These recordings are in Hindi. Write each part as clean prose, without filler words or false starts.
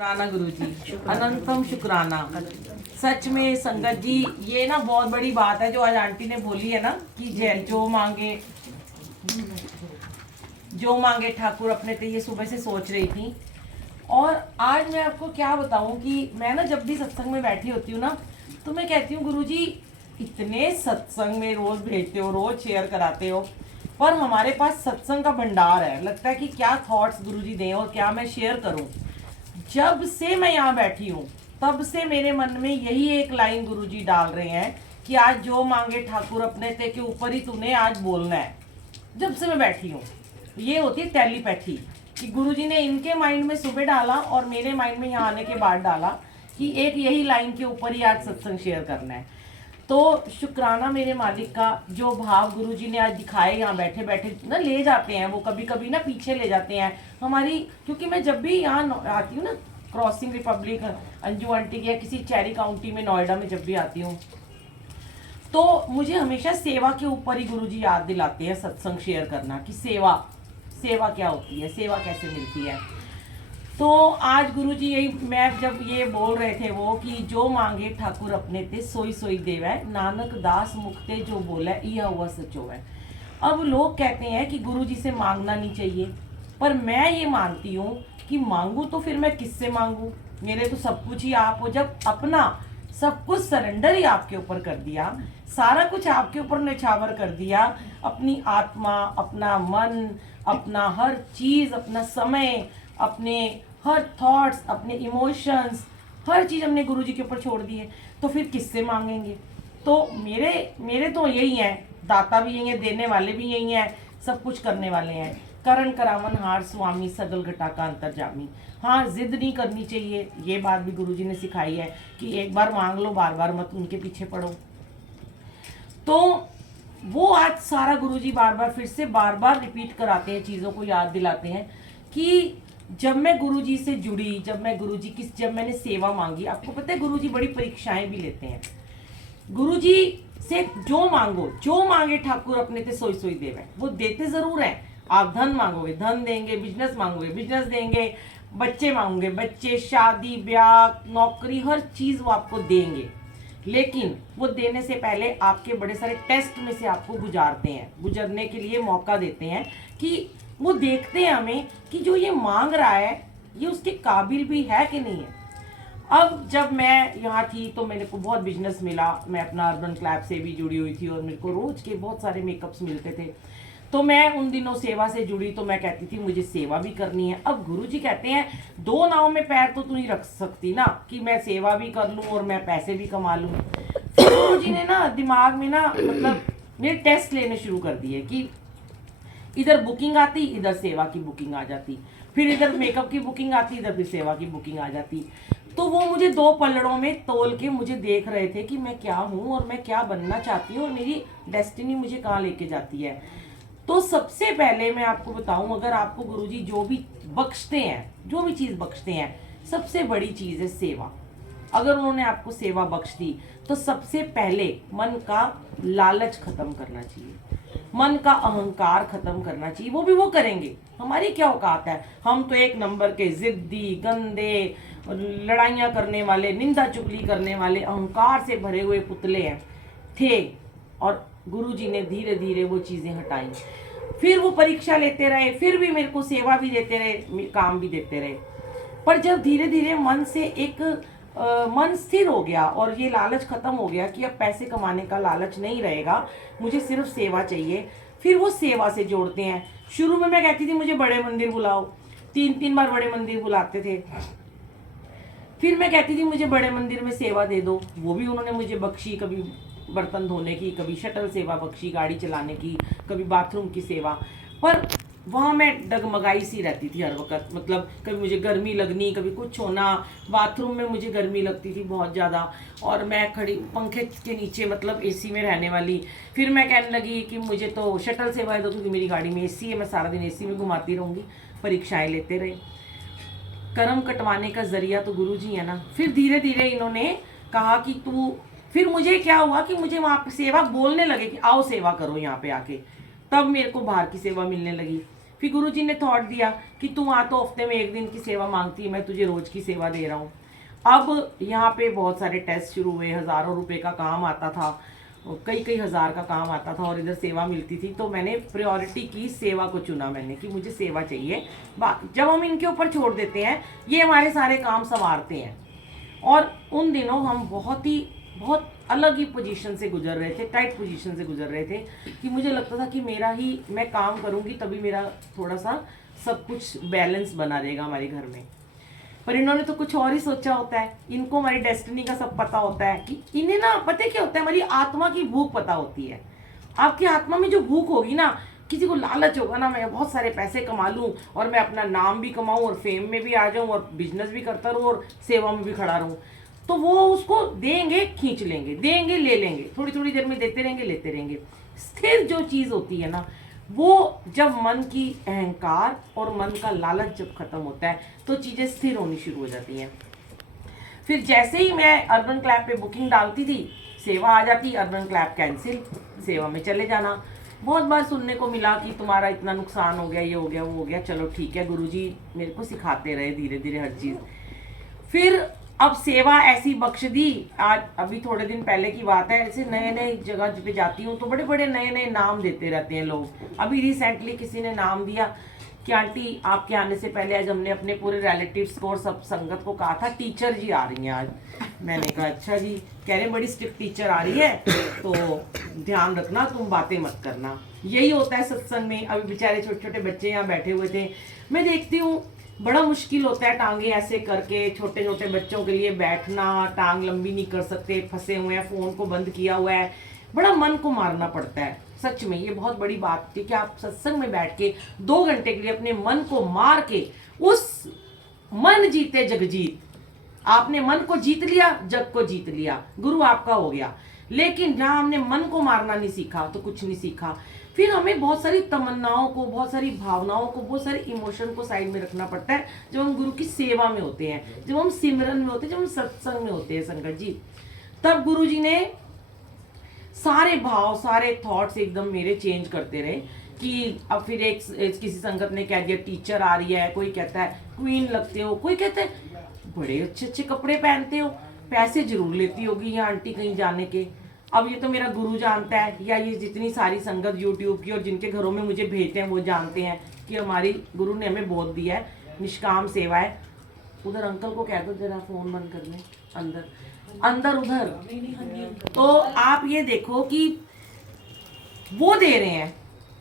शुक्राना गुरुजी, अनंतम शुक्राना। सच में संगत जी, ये ना बहुत बड़ी बात है जो आज आंटी ने बोली है ना कि जो मांगे ठाकुर अपने ते, ये सुबह से सोच रही थी। और आज मैं आपको क्या बताऊं कि मैं ना जब भी सत्संग में बैठी होती हूँ ना, तो मैं कहती हूँ गुरुजी इतने सत्संग में रोज भेजते हो, रोज शेयर कराते हो, पर हमारे पास सत्संग का भंडार है। लगता है कि क्या थॉट्स गुरुजी दें और क्या मैं शेयर करूं। जब से मैं यहाँ बैठी हूँ तब से मेरे मन में यही एक लाइन गुरुजी डाल रहे हैं कि आज जो मांगे ठाकुर अपने ते के ऊपर ही तूने आज बोलना है। जब से मैं बैठी हूँ ये होती है टेलीपैथी कि गुरुजी ने इनके माइंड में सुबह डाला और मेरे माइंड में यहाँ आने के बाद डाला कि एक यही लाइन के ऊपर ही आज सत्संग शेयर करना है। तो शुक्राना मेरे मालिक का, जो भाव गुरुजी ने आज दिखाए यहाँ बैठे बैठे ना, ले जाते हैं वो कभी कभी ना पीछे ले जाते हैं हमारी। क्योंकि मैं जब भी यहाँ आती हूँ ना, क्रॉसिंग रिपब्लिक अंजू आंटी या किसी चेरी काउंटी में, नोएडा में जब भी आती हूँ, तो मुझे हमेशा सेवा के ऊपर ही गुरुजी याद दिलाते हैं सत्संग शेयर करना कि सेवा सेवा क्या होती है, सेवा कैसे मिलती है। तो आज गुरुजी यही, मैं जब ये बोल रहे थे वो कि जो मांगे ठाकुर अपने ते सोई सोई देवै, नानक दास मुक्ते जो बोले यह हुआ सचो है। अब लोग कहते हैं कि गुरुजी से मांगना नहीं चाहिए, पर मैं ये मानती हूँ कि मांगू तो फिर मैं किससे मांगू, मेरे तो सब कुछ ही आप हो। जब अपना सब कुछ सरेंडर ही आपके ऊपर कर दिया, सारा कुछ आपके ऊपर निछावर कर दिया, अपनी आत्मा, अपना मन, अपना हर चीज, अपना समय, अपने हर थॉट्स, अपने इमोशंस, हर चीज हमने गुरुजी के ऊपर छोड़ दी है, तो फिर किससे मांगेंगे। तो मेरे तो यही है, दाता भी यही है, देने वाले भी यही है, सब कुछ करने वाले हैं। करण करावन हार स्वामी, सगल घटा का अंतर्जामी। हाँ, जिद नहीं करनी चाहिए, ये बात भी गुरुजी ने सिखाई है कि एक बार मांग लो, बार बार मत उनके पीछे पड़ो। तो वो आज सारा गुरुजी बार बार फिर से बार बार रिपीट कराते हैं, चीज़ों को याद दिलाते हैं कि जब मैं गुरुजी से जुड़ी, जब मैंने सेवा मांगी। आपको पता है गुरुजी बड़ी परीक्षाएं भी लेते हैं। गुरुजी से जो मांगो, जो मांगे ठाकुर अपने ते सोई सोई देवे, वो देते जरूर है। आप धन मांगोगे धन देंगे, बिजनेस मांगोगे बिजनेस देंगे, बच्चे मांगोगे बच्चे, शादी ब्याह नौकरी, हर चीज वो आपको देंगे। लेकिन वो देने से पहले आपके बड़े सारे टेस्ट में से आपको गुजरने के लिए मौका देते हैं कि वो देखते हैं हमें कि जो ये मांग रहा है ये उसके काबिल भी है कि नहीं है। अब जब मैं यहाँ थी तो मेरे को बहुत बिजनेस मिला, मैं अपना अर्बन क्लैब से भी जुड़ी हुई थी और मेरे को रोज के बहुत सारे मेकअप्स मिलते थे। तो मैं उन दिनों सेवा से जुड़ी, तो मैं कहती थी मुझे सेवा भी करनी है। अब गुरुजी कहते हैं दो नाव में पैर तो तू नहीं रख सकती ना, कि मैं सेवा भी कर लूं और मैं पैसे भी कमा लूं। फिर गुरुजी ने ना दिमाग में ना मतलब मेरे टेस्ट लेने शुरू कर दिए कि इधर बुकिंग आती, इधर सेवा की बुकिंग आ जाती, फिर इधर मेकअप की बुकिंग आती, इधर फिर सेवा की बुकिंग आ जाती। तो वो मुझे दो पलड़ों में तोल के मुझे देख रहे थे कि मैं क्या हूँ और मैं क्या बनना चाहती हूँ और मेरी डेस्टिनी मुझे कहाँ लेके जाती है। तो सबसे पहले मैं आपको बताऊं, अगर आपको गुरुजी जो भी बख्शते हैं, जो भी चीज बख्शते हैं, सबसे बड़ी चीज है सेवा। अगर उन्होंने आपको सेवा बख्श दी तो सबसे पहले मन का लालच खत्म करना चाहिए, मन का अहंकार खत्म करना चाहिए। वो भी वो करेंगे, हमारी क्या औकात है, हम तो एक नंबर के जिद्दी, गंदे, लड़ाइयाँ करने वाले, निंदा चुगली करने वाले, अहंकार से भरे हुए पुतले हैं थे। और गुरुजी ने धीरे धीरे वो चीजें हटाई। फिर वो परीक्षा लेते रहे, फिर भी मेरे को सेवा भी देते रहे, काम भी देते रहे। पर जब धीरे धीरे मन से एक मन स्थिर हो गया और ये लालच खत्म हो गया कि अब पैसे कमाने का लालच नहीं रहेगा, मुझे सिर्फ सेवा चाहिए, फिर वो सेवा से जोड़ते हैं। शुरू में मैं कहती थी मुझे बड़े मंदिर बुलाओ, 3 बार बड़े मंदिर बुलाते थे। फिर मैं कहती थी मुझे बड़े मंदिर में सेवा दे दो, वो भी उन्होंने मुझे बख्शी, कभी बर्तन धोने की, कभी शटल सेवा बख्शी, गाड़ी चलाने की, कभी बाथरूम की सेवा। पर वहाँ मैं डगमगाई सी रहती थी हर वक्त, मतलब कभी मुझे गर्मी लगनी, कभी कुछ होना, बाथरूम में मुझे गर्मी लगती थी बहुत ज़्यादा और मैं खड़ी पंखे के नीचे, मतलब एसी में रहने वाली। फिर मैं कहने लगी कि मुझे तो शटल सेवा दो क्योंकि मेरी गाड़ी में एसी है, मैं सारा दिन एसी में घुमाती रहूँगी। परीक्षाएँ लेते रहे। कर्म कटवाने का जरिया तो गुरुजी है ना। फिर धीरे धीरे इन्होंने कहा कि तू, फिर मुझे क्या हुआ कि मुझे वहाँ पे सेवा बोलने लगे कि आओ सेवा करो यहाँ पे आके, तब मेरे को बाहर की सेवा मिलने लगी। फिर गुरुजी ने थॉट दिया कि तू आ तो हफ्ते में एक दिन की सेवा मांगती है, मैं तुझे रोज की सेवा दे रहा हूँ। अब यहाँ पे बहुत सारे टेस्ट शुरू हुए, हज़ारों रुपए का काम आता था, कई कई हज़ार का काम आता था और इधर सेवा मिलती थी। तो मैंने प्रायोरिटी की, सेवा को चुना मैंने कि मुझे सेवा चाहिए। जब हम इनके ऊपर छोड़ देते हैं, ये हमारे सारे काम संवारते हैं। और उन दिनों हम बहुत अलग ही पोजीशन से गुजर रहे थे, टाइट पोजीशन से गुजर रहे थे कि मुझे लगता था कि मेरा ही, मैं काम करूँगी तभी मेरा थोड़ा सा सब कुछ बैलेंस बना रहेगा हमारे घर में। पर इन्होंने तो कुछ और ही सोचा होता है। इनको हमारी डेस्टिनी का सब पता होता है कि इन्हें ना पता क्या होता है, हमारी आत्मा की भूख पता होती है। आपकी आत्मा में जो भूख होगी ना, किसी को लालच होगा ना, मैं बहुत सारे पैसे कमा लूँ और मैं अपना नाम भी कमाऊँ और फेम में भी आ जाऊँ और बिजनेस भी करता रहूँ और सेवा में भी खड़ा रहूँ, तो वो उसको देंगे, खींच लेंगे, देंगे, ले लेंगे, थोड़ी थोड़ी देर में देते रहेंगे, लेते रहेंगे। स्थिर जो चीज़ होती है ना, वो जब मन की अहंकार और मन का लालच जब खत्म होता है तो चीज़ें स्थिर होनी शुरू हो जाती हैं। फिर जैसे ही मैं अर्बन क्लैब पे बुकिंग डालती थी, सेवा आ जाती, अर्बन क्लैब कैंसिल, सेवा में चले जाना। बहुत बार सुनने को मिला कि तुम्हारा इतना नुकसान हो गया, ये हो गया, वो हो गया। चलो ठीक है, गुरुजी मेरे को सिखाते रहे धीरे धीरे हर चीज़। फिर अब सेवा ऐसी बख्श दी। आज अभी थोड़े दिन पहले की बात है, ऐसे नए नए जगह पे जाती हूँ तो बड़े बड़े नए नए नाम देते रहते हैं लोग। अभी रिसेंटली किसी ने नाम दिया कि आंटी आपके आने से पहले आज हमने अपने पूरे रिलेटिव्स को और सब संगत को कहा था टीचर जी आ रही हैं आज। मैंने कहा अच्छा जी। कह रहे बड़ी स्ट्रिक्ट टीचर आ रही है तो ध्यान रखना, तुम बातें मत करना। यही होता है सत्संग में। अभी बेचारे छोटे छोटे बच्चे यहाँ बैठे हुए थे, मैं देखती हूँ बड़ा मुश्किल होता है टांगे ऐसे करके, छोटे छोटे बच्चों के लिए बैठना, टांग लंबी नहीं कर सकते, फंसे हुए हैं, फोन को बंद किया हुआ है, बड़ा मन को मारना पड़ता है। सच में ये बहुत बड़ी बात है कि आप सत्संग में बैठ के 2 घंटे के लिए अपने मन को मार के, उस मन जीते जग जीत, आपने मन को जीत लिया, जग को जीत लिया, गुरु आपका हो गया। लेकिन जहां हमने मन को मारना नहीं सीखा तो कुछ नहीं सीखा। फिर हमें बहुत सारी तमन्नाओं को, बहुत सारी भावनाओं को, बहुत सारे इमोशन को साइड में रखना पड़ता है जब हम गुरु की सेवा में होते हैं, जब हम सिमरन में होते हैं, जब हम सत्संग में होते हैं संगत जी। तब गुरु जी ने सारे भाव, सारे थॉट्स एकदम मेरे चेंज करते रहे कि अब फिर एक किसी संगत ने कह दिया टीचर आ रही है, कोई कहता है क्वीन लगते हो, कोई कहता है बड़े अच्छे अच्छे कपड़े पहनते हो, पैसे जरूर लेती होगी ये आंटी कहीं जाने के। अब ये तो मेरा गुरु जानता है, या ये जितनी सारी संगत यूट्यूब की और जिनके घरों में मुझे भेजते हैं वो जानते हैं कि हमारी गुरु ने हमें बोध दिया है, निष्काम सेवा है। उधर अंकल को कह दो जरा फोन बंद कर लें, अंदर अंदर उधर। तो आप ये देखो कि वो दे रहे हैं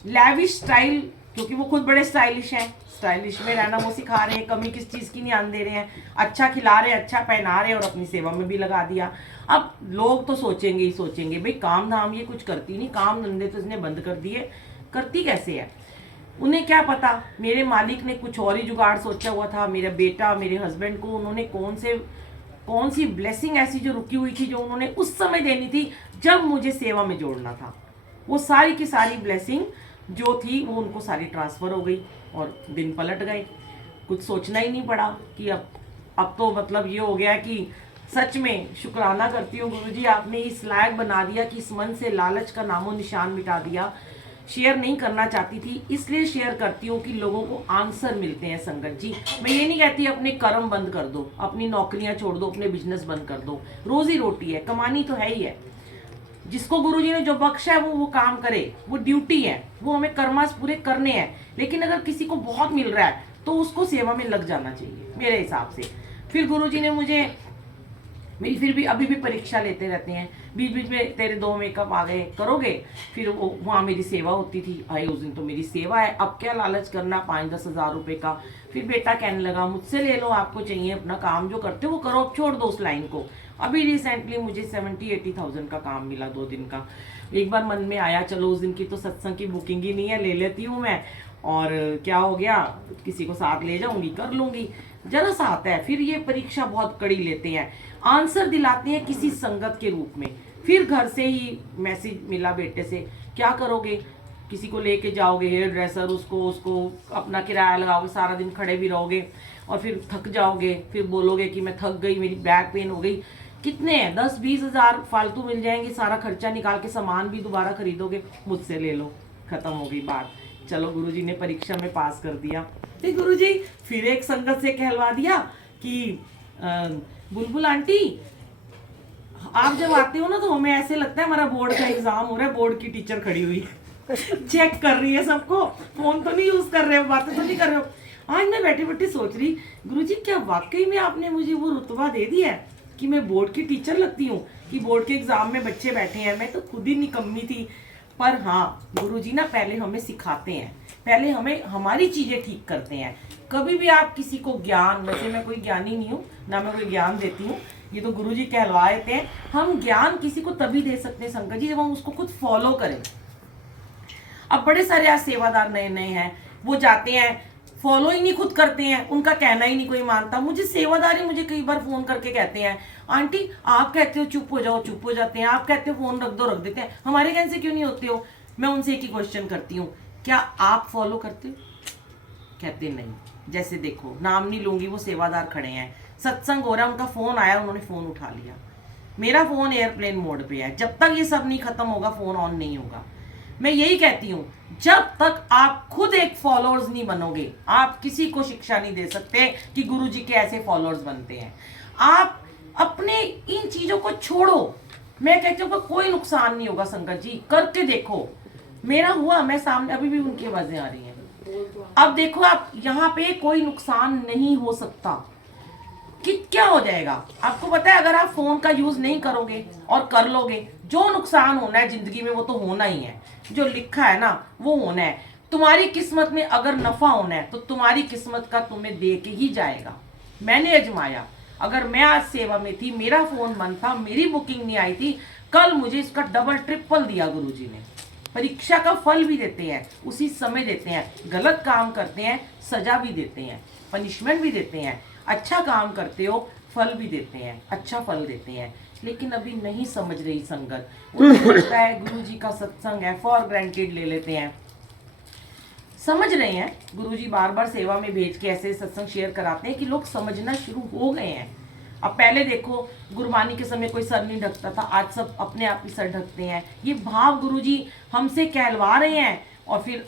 लैविश स्टाइल, क्योंकि वो खुद बड़े स्टाइलिश हैं, स्टाइलिश में रहना वो सिखा रहे हैं, कमी किस चीज़ की नहीं आने दे रहे हैं, अच्छा खिला रहे हैं, अच्छा पहना रहे हैं और अपनी सेवा में भी लगा दिया। अब लोग तो सोचेंगे ही सोचेंगे, भाई काम धाम ये कुछ करती नहीं, काम धंधे तो इसने बंद कर दिए, करती कैसे है? उन्हें क्या पता मेरे मालिक ने कुछ और ही जुगाड़ सोचा हुआ था। मेरा बेटा, मेरे हस्बैंड को उन्होंने कौन सी ब्लेसिंग ऐसी जो रुकी हुई थी, जो उन्होंने उस समय देनी थी जब मुझे सेवा में जोड़ना था, वो सारी की सारी ब्लेसिंग जो थी वो उनको सारी ट्रांसफ़र हो गई और दिन पलट गए। कुछ सोचना ही नहीं पड़ा कि अब तो मतलब ये हो गया कि सच में शुक्राना करती हूँ गुरुजी, आपने इस लायक बना दिया कि इस मन से लालच का नामो निशान मिटा दिया। शेयर नहीं करना चाहती थी, इसलिए शेयर करती हूँ कि लोगों को आंसर मिलते हैं संगत जी। मैं ये नहीं कहती अपने कर्म बंद कर दो, अपनी नौकरियां छोड़ दो, अपने बिजनेस बंद कर दो, रोजी रोटी है, कमानी तो है ही है। जिसको गुरुजी ने जो बख्शा है वो काम करे, वो ड्यूटी है, वो हमें कर्मास पूरे करने हैं। लेकिन अगर किसी को बहुत मिल रहा है तो उसको सेवा में लग जाना चाहिए मेरे हिसाब से। फिर गुरुजी ने मुझे, मेरी फिर भी अभी भी परीक्षा लेते रहते हैं, बीच बीच में तेरे 2 मेकअप आ गए, करोगे? फिर वो वहाँ मेरी सेवा होती थी, आए उस दिन तो मेरी सेवा है, अब क्या लालच करना 5-10 हज़ार रुपये का। फिर बेटा कहने लगा मुझसे ले लो, आपको चाहिए, अपना काम जो करते हो वो करो, अब छोड़ दो उस लाइन को। अभी रिसेंटली मुझे 70-80,000 का काम मिला 2 दिन का। एक बार मन में आया चलो उस दिन की तो सत्संग की बुकिंग ही नहीं है, ले लेती हूँ मैं, और क्या हो गया, किसी को साथ ले जाऊंगी, कर लूंगी, जरा सा आता है। फिर ये परीक्षा बहुत कड़ी लेते हैं, आंसर दिलाते हैं किसी संगत के रूप में। फिर घर से ही मैसेज मिला बेटे से, क्या करोगे? किसी को लेके जाओगे हेयर ड्रेसर, उसको अपना किराया लगाओगे, सारा दिन खड़े भी रहोगे और फिर थक जाओगे, फिर बोलोगे कि मैं थक गई, मेरी बैक पेन हो गई। कितने हैं 10-20 हज़ार फालतू मिल जाएंगे, सारा खर्चा निकाल के सामान भी दोबारा खरीदोगे, मुझसे ले लो, खत्म हो गई बात। चलो गुरुजी ने परीक्षा में पास कर दिया। फिर गुरुजी फिर एक संगत से कहलवा दिया कि बुलबुल आंटी आप जब आते हो ना तो हमें ऐसे लगता है हमारा बोर्ड का एग्जाम हो रहा है, बोर्ड की टीचर खड़ी हुई चेक कर रही है सबको, फोन तो नहीं यूज कर रहे हो, बातें तो नहीं कर रहे हो। आज मैं बैठी बैठी सोच रही गुरुजी क्या वाकई में आपने मुझे वो रुतबा दे दिया है कि मैं बोर्ड की टीचर लगती हूँ, कि बोर्ड के एग्जाम में बच्चे बैठे हैं, मैं तो खुद ही निकम्मी थी। पर हाँ गुरुजी ना पहले हमें सिखाते हैं, पहले हमें हमारी चीजें ठीक करते हैं। कभी भी आप किसी को ज्ञान, वैसे मैं कोई ज्ञानी नहीं हूँ ना मैं कोई ज्ञान देती हूँ, ये तो गुरुजी कहलवा देते हैं। हम ज्ञान किसी को तभी दे सकते हैं संकट जी जब हम उसको खुद फॉलो करें। अब बड़े सारे आज सेवादार नए नए हैं, वो जाते हैं फॉलो ही नहीं खुद करते हैं, उनका कहना ही नहीं कोई मानता। मुझे सेवादारी मुझे कई बार फोन करके कहते हैं आंटी आप कहते हो चुप हो जाओ, चुप हो जाते हैं, आप कहते हो फोन रख दो, रख देते हैं, हमारे कहने से क्यों नहीं होते हो। मैं उनसे एक ही क्वेश्चन करती हूँ, क्या आप फॉलो करते हो? कहते नहीं। जैसे देखो नाम नहीं लूंगी, वो सेवादार खड़े हैं, सत्संग हो रहा है, उनका फोन आया, उन्होंने फोन उठा लिया, मेरा फोन एयरप्लेन मोड पे है, जब तक ये सब नहीं खत्म होगा फोन ऑन नहीं होगा। मैं यही कहती हूँ जब तक आप खुद एक फॉलोअर्स नहीं बनोगे आप किसी को शिक्षा नहीं दे सकते कि गुरुजी के ऐसे फॉलोअर्स बनते हैं। आप अपने इन चीजों को छोड़ो, मैं कहती हूँ कोई नुकसान नहीं होगा संगत जी, करके देखो। मेरा हुआ, मैं सामने अभी भी उनकी आवाजें आ रही हैं, अब देखो आप यहाँ पे कोई नुकसान नहीं हो सकता कि क्या हो जाएगा आपको पता है। अगर आप फोन का यूज नहीं करोगे और कर लोगे, जो नुकसान होना है जिंदगी में वो तो होना ही है, जो लिखा है ना वो होना है। तुम्हारी किस्मत में अगर नफा होना है तो तुम्हारी किस्मत का तुम्हें दे के ही जाएगा। मैंने आजमाया, अगर मैं आज सेवा में थी, मेरा फोन बंद था, मेरी बुकिंग नहीं आई थी, कल मुझे इसका डबल ट्रिपल दिया गुरुजी ने। परीक्षा का फल भी देते हैं, उसी समय देते हैं, गलत काम करते हैं सजा भी देते हैं, पनिशमेंट भी देते हैं, अच्छा काम करते हो फल भी देते हैं, अच्छा फल देते हैं। लेकिन अभी नहीं समझ रही संगत, उनको लगता है गुरुजी का सत्संग है, फॉर ग्रांटेड ले लेते हैं। समझ रहे हैं गुरुजी बार बार सेवा में भेज के ऐसे सत्संग शेयर कराते हैं कि लोग समझना शुरू हो गए हैं। अब पहले देखो गुरबानी के समय कोई सर नहीं ढकता था, आज सब अपने आप ही सर ढकते हैं। ये भाव गुरुजी हमसे कहलवा रहे हैं और फिर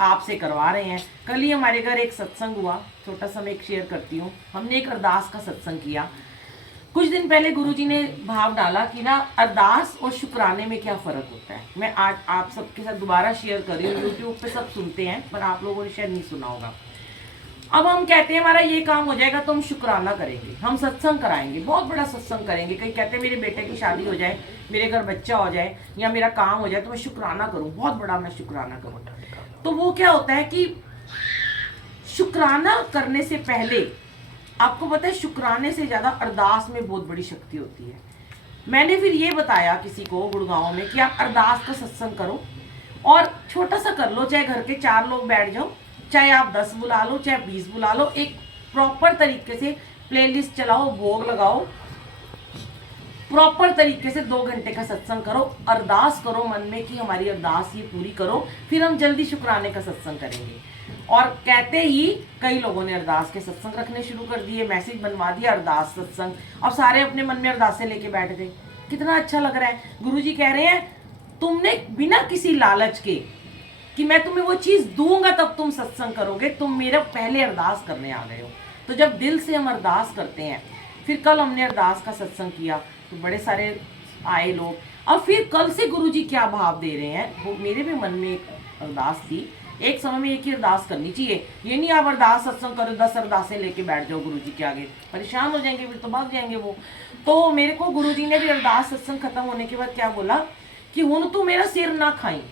आपसे करवा रहे हैं। कल ही हमारे घर एक सत्संग हुआ, छोटा सा मैं एक शेयर करती हूँ। हमने एक अरदास का सत्संग किया। कुछ दिन पहले गुरुजी ने भाव डाला कि ना अरदास और शुक्राने में क्या फ़र्क होता है। मैं आज आप सबके साथ दोबारा शेयर कर रही हूँ, यूट्यूब पे सब सुनते हैं पर आप लोगों ने शायद नहीं सुना होगा। अब हम कहते हैं हमारा ये काम हो जाएगा तो हम शुक्राना करेंगे, हम सत्संग कराएंगे, बहुत बड़ा सत्संग करेंगे। कहीं कहते हैं मेरे बेटे की शादी हो जाए, मेरे घर बच्चा हो जाए या मेरा काम हो जाए तो मैं शुक्राना करूँ, बहुत बड़ा मैं शुक्राना करूँ। तो वो क्या होता है कि शुक्राना करने से पहले आपको पता है शुक्राने से ज्यादा अरदास में बहुत बड़ी शक्ति होती है। मैंने फिर ये बताया किसी को गुड़गांव में कि आप अरदास का सत्संग करो और छोटा सा कर लो, चाहे घर के 4 लोग बैठ जाओ, चाहे आप 10 बुला लो, चाहे 20 बुला लो, एक प्रॉपर तरीके से प्लेलिस्ट चलाओ, भोग लगाओ, प्रॉपर तरीके से 2 घंटे का सत्संग करो, अरदास करो मन में कि हमारी अरदास ये पूरी करो, फिर हम जल्दी शुक्राने का सत्संग करेंगे। और कहते ही कई लोगों ने अरदास के सत्संग रखने शुरू कर दिए, मैसेज बनवा दिया अरदास सत्संग, अब सारे अपने मन में अरदासें लेके बैठ गए। कितना अच्छा लग रहा है। गुरुजी कह रहे हैं तुमने बिना किसी लालच के कि मैं तुम्हें वो चीज दूंगा तब तुम सत्संग करोगे, तुम मेरा पहले अरदास करने आ गए हो। तो जब दिल से हम अरदास करते हैं, फिर कल हमने अरदास का सत्संग किया तो बड़े सारे आए लोग। अब फिर कल से गुरुजी क्या भाव दे रहे हैं, वो मेरे भी मन में एक अरदास थी, एक समय में एक ही अरदास करनी चाहिए। ये नहीं आप अरदास सत्संग करो 10 अरदासें लेके बैठ जाओ गुरुजी के आगे, परेशान हो जाएंगे, फिर तो भाग जाएंगे वो। तो मेरे को गुरुजी ने भी अरदास सत्संग खत्म होने के बाद क्या बोला कि हुन तू मेरा सिर ना खाई।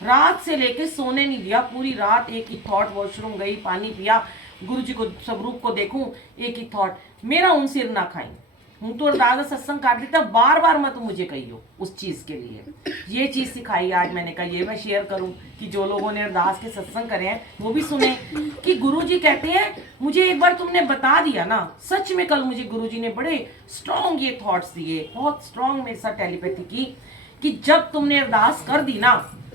रात से लेके सोने नहीं दिया, पूरी रात एक ही थॉट, वॉशरूम गई, पानी पिया, गुरुजी को स्वरूप को देखूं, एक ही थॉट, मेरा उन सिर ना खाई। हूँ तो अरदास सत्संग कर देता, बार बार मत मुझे कहियो उस चीज के लिए। ये चीज सिखाई आज मैंने कहा ये मैं शेयर करूं कि जो लोगों ने अरदास के सत्संग करे हैं वो भी सुने कि गुरुजी कहते हैं मुझे एक बार तुमने बता दिया ना। सच में कल मुझे गुरुजी ने बड़े स्ट्रॉन्ग ये थॉट्स दिए, बहुत स्ट्रॉन्ग मेरे साथ टेलीपैथी की कि जब तुमने अरदास कर दी ना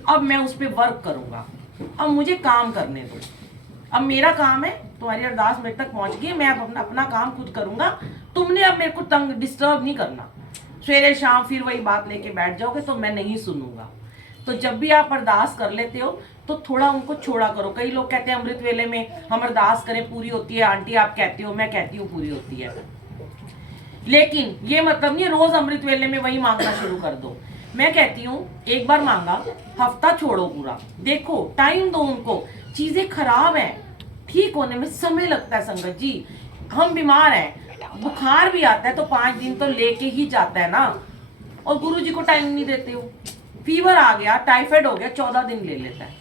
अब मैं उस पर वर्क करूंगा, अब मुझे काम करने दो, अब मेरा काम है, तुम्हारी अरदास मेरे तक पहुंच गई, मैं अब अपना काम खुद करूंगा, तुमने अब मेरे को तंग डिस्टर्ब नहीं करना। सवेरे शाम फिर वही बात लेके बैठ जाओगे तो मैं नहीं सुनूंगा। तो जब भी आप अरदास कर लेते हो तो थोड़ा उनको छोड़ा करो। कई लोग कहते हैं अमृत वेले में हम अरदास करें पूरी होती है, आंटी आप कहती हो, मैं कहती हूँ पूरी होती है, लेकिन ये मतलब नहीं रोज अमृत वेले में वही मांगना शुरू कर दो। मैं कहती हूँ एक बार मांगा, हफ्ता छोड़ो पूरा, देखो टाइम दो उनको। चीजें खराब हैं, ठीक होने में समय लगता है संगत जी। हम बीमार हैं, बुखार भी आता है तो 5 दिन तो लेके ही जाता है ना, और गुरु जी को टाइम नहीं देते हो। फीवर आ गया, टाइफाइड हो गया, 14 दिन ले लेता है,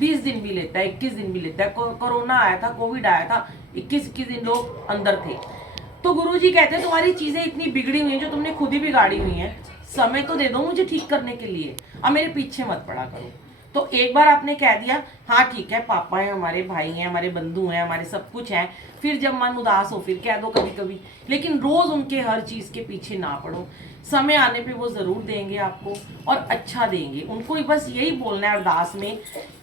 20 दिन भी लेता है, 21 दिन भी लेता है। कोरोना आया था, कोविड आया था, 21 दिन लोग अंदर थे। तो गुरुजी कहते हैं तुम्हारी चीजें इतनी बिगड़ी हुई हैं जो तुमने खुद ही बिगाड़ी हुई हैं, समय तो दे दो मुझे ठीक करने के लिए, अब मेरे पीछे मत पड़ा करो। तो एक बार आपने कह दिया हाँ ठीक है, पापा हैं हमारे, भाई हैं हमारे, बंधु हैं हमारे, सब कुछ है, फिर जब मन उदास हो फिर कह दो कभी कभी, लेकिन रोज उनके हर चीज के पीछे ना पड़ो। समय आने पे वो जरूर देंगे आपको और अच्छा देंगे। उनको बस यही बोलना है अरदास में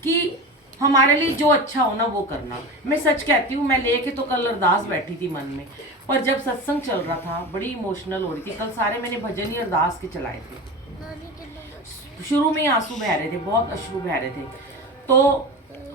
कि हमारे लिए जो अच्छा हो ना वो करना। मैं सच कहती हूँ, मैं लेके तो कल अरदास बैठी थी मन में, पर जब सत्संग चल रहा था बड़ी इमोशनल हो रही थी। कल सारे मैंने भजन ही अरदास के चलाए थे, शुरू में ही आंसू बह रहे थे, बहुत अश्रु बह रहे थे। तो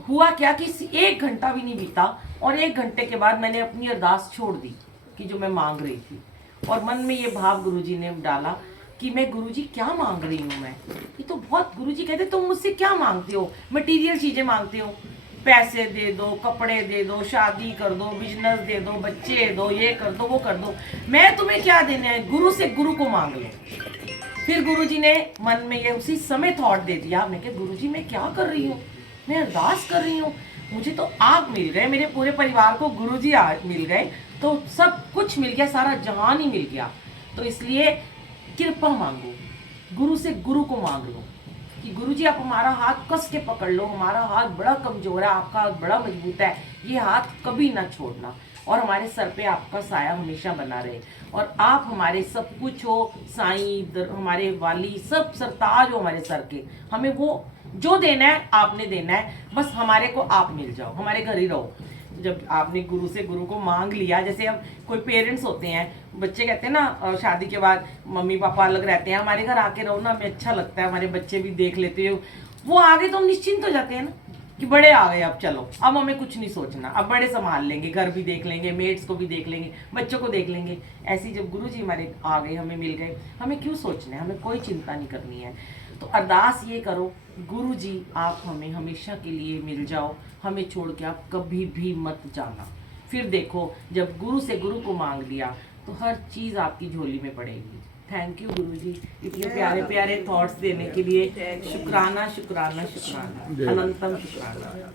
हुआ क्या कि 1 घंटा भी नहीं बीता और 1 घंटे के बाद मैंने अपनी अरदास छोड़ दी कि जो मैं मांग रही थी, और मन में ये भाव गुरुजी ने डाला कि मैं गुरुजी क्या मांग रही हूँ। मैं ये तो बहुत, गुरुजी कहते तुम मुझसे क्या मांगते हो, मटीरियल चीजें मांगते हो, पैसे दे दो, कपड़े दे दो, शादी कर दो, बिजनेस दे दो, बच्चे दो, ये कर दो वो कर दो, मैं तुम्हें क्या देना है, गुरु से गुरु को मांग लो। फिर गुरुजी ने मन में ये उसी समय थॉट दे दिया, मैं कहा गुरुजी मैं क्या कर रही हूँ, मैं अरदास कर रही हूँ, मुझे तो आप मिल गए, मेरे पूरे परिवार को गुरुजी मिल गए, तो सब कुछ मिल गया, सारा जहान ही मिल गया। तो इसलिए कृपा मांगो, गुरु से गुरु को मांग लो कि गुरुजी आप हमारा हाथ कस के पकड़ लो, हमारा हाथ बड़ा कमजोर है, आपका हाथ बड़ा मजबूत है, ये हाथ कभी ना छोड़ना, और हमारे सर पे आपका साया हमेशा बना रहे, और आप हमारे सब कुछ हो, साईं हमारे वाली, सब सरताज हो हमारे सर के, हमें वो जो देना है आपने देना है, बस हमारे को आप मिल जाओ, हमारे घर ही रहो। जब आपने गुरु से गुरु को मांग लिया, जैसे अब कोई पेरेंट्स होते हैं, बच्चे कहते हैं ना शादी के बाद मम्मी पापा अलग रहते हैं, हमारे घर आके रहो ना, हमें अच्छा लगता है, हमारे बच्चे भी देख लेते हो, वो आगे तो हम निश्चिंत हो जाते हैं ना कि बड़े आ गए, अब चलो अब हमें कुछ नहीं सोचना, अब बड़े संभाल लेंगे, घर भी देख लेंगे, मेड्स को भी देख लेंगे, बच्चों को देख लेंगे। ऐसी जब गुरु जी हमारे आ गए, हमें मिल गए, हमें क्यों सोचना है, हमें कोई चिंता नहीं करनी है। तो अरदास ये करो, गुरु जी आप हमें हमेशा के लिए मिल जाओ, हमें छोड़ के आप कभी भी मत जाना। फिर देखो जब गुरु से गुरु को मांग लिया तो हर चीज़ आपकी झोली में पड़ेगी। थैंक यू गुरु जी, इतने प्यारे प्यारे थॉट्स देने के लिए। शुक्राना शुक्राना शुक्राना, अनंतम शुक्राना।